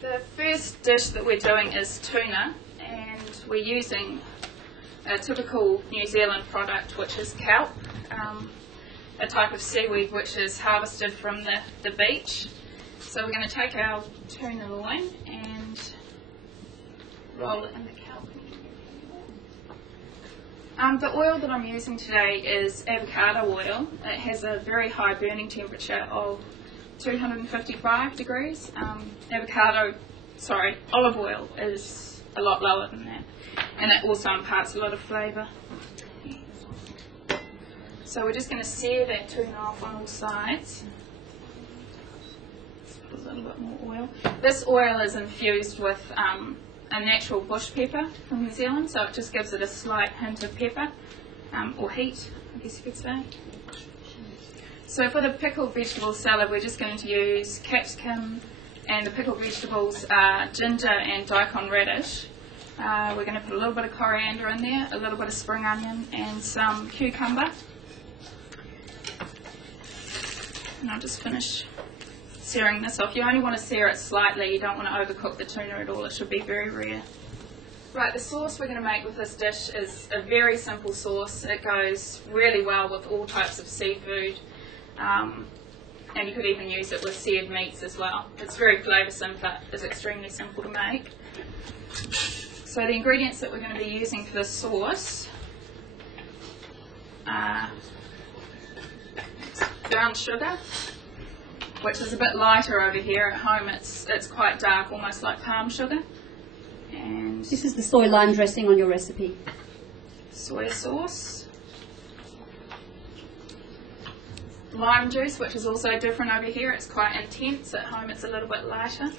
The first dish that we're doing is tuna, and we're using a typical New Zealand product, which is kelp, a type of seaweed which is harvested from the beach. So we're going to take our tuna loin and roll it in the kelp. The oil that I'm using today is avocado oil. It has a very high burning temperature of 255 degrees. Olive oil is a lot lower than that, and it also imparts a lot of flavour. So we're just going to sear that tuna off on all sides. Let's put a little bit more oil. This oil is infused with a natural bush pepper from New Zealand, so it just gives it a slight hint of pepper, or heat, I guess you could say. So for the pickled vegetable salad, we're just going to use capsicum, and the pickled vegetables are ginger and daikon radish. We're going to put a little bit of coriander in there, a little bit of spring onion, and some cucumber. And I'll just finish searing this off. You only want to sear it slightly, you don't want to overcook the tuna at all, it should be very rare. Right, the sauce we're going to make with this dish is a very simple sauce. It goes really well with all types of seafood, and you could even use it with seared meats as well. It's very flavoursome, but it's extremely simple to make. So the ingredients that we're going to be using for this sauce are brown sugar, which is a bit lighter over here. At home it's quite dark, almost like palm sugar. And this is the soy lime dressing on your recipe. Soy sauce. Lime juice, which is also different over here. It's quite intense. At home it's a little bit lighter.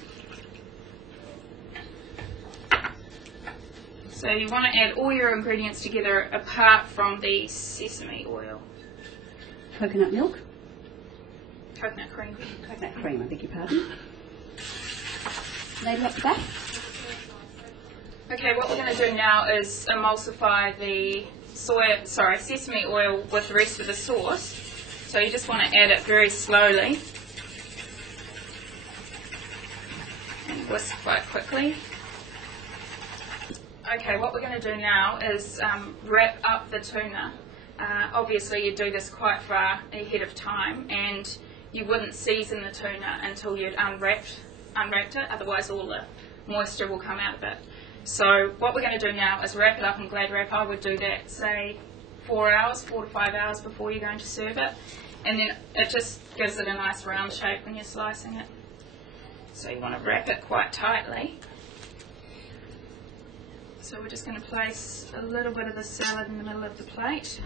So you want to add all your ingredients together apart from the sesame oil. Coconut milk. Coconut cream. Coconut cream, I beg your pardon. Lady up the back. Okay, what we're going to do now is emulsify the sesame oil with the rest of the sauce. So you just want to add it very slowly and whisk quite quickly. Okay, what we're going to do now is wrap up the tuna. Obviously you do this quite far ahead of time, and you wouldn't season the tuna until you'd unwrapped it, otherwise all the moisture will come out of it. So what we're going to do now is wrap it up in Glad wrap. I would do that, say, 4 to 5 hours before you're going to serve it, and then it just gives it a nice round shape when you're slicing it. So you want to wrap it quite tightly. So we're just going to place a little bit of the salad in the middle of the plate.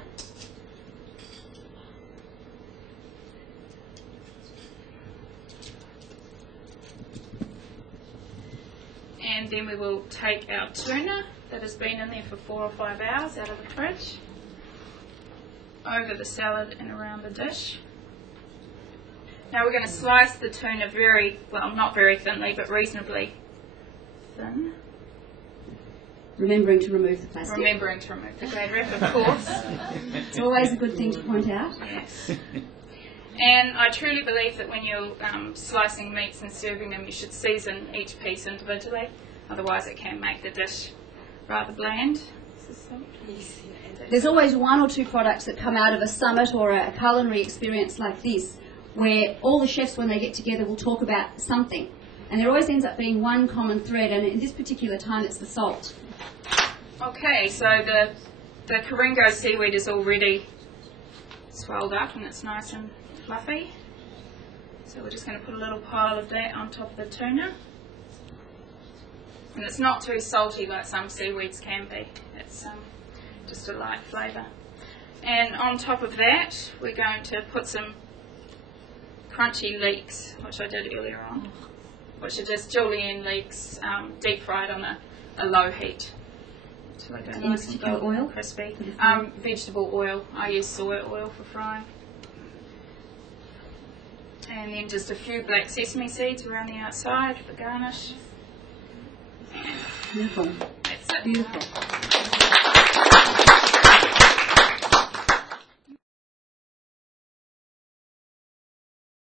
And then we will take our tuna that has been in there for 4 or 5 hours out of the fridge over the salad and around the dish. Now we're going to slice the tuna not very thinly, but reasonably thin. Remembering to remove the plastic. Remembering to remove the Glad wrap, of course. It's always a good thing to point out. Yes. And I truly believe that when you're slicing meats and serving them, you should season each piece individually. Otherwise it can make the dish rather bland. There's always 1 or 2 products that come out of a summit or a culinary experience like this, where all the chefs, when they get together, will talk about something. And there always ends up being one common thread, and in this particular time it's the salt. Okay, so the Karingo seaweed is already swelled up and it's nice and fluffy. So we're just going to put a little pile of that on top of the tuna. And it's not too salty like some seaweeds can be. It's just a light flavour. And on top of that, we're going to put some crunchy leeks, which I did earlier on, which are just julienne leeks, deep fried on a low heat. So they go nice and golden and crispy. Vegetable oil. I use soy oil for frying. And then just a few black sesame seeds around the outside for garnish. Beautiful. That's it. Beautiful.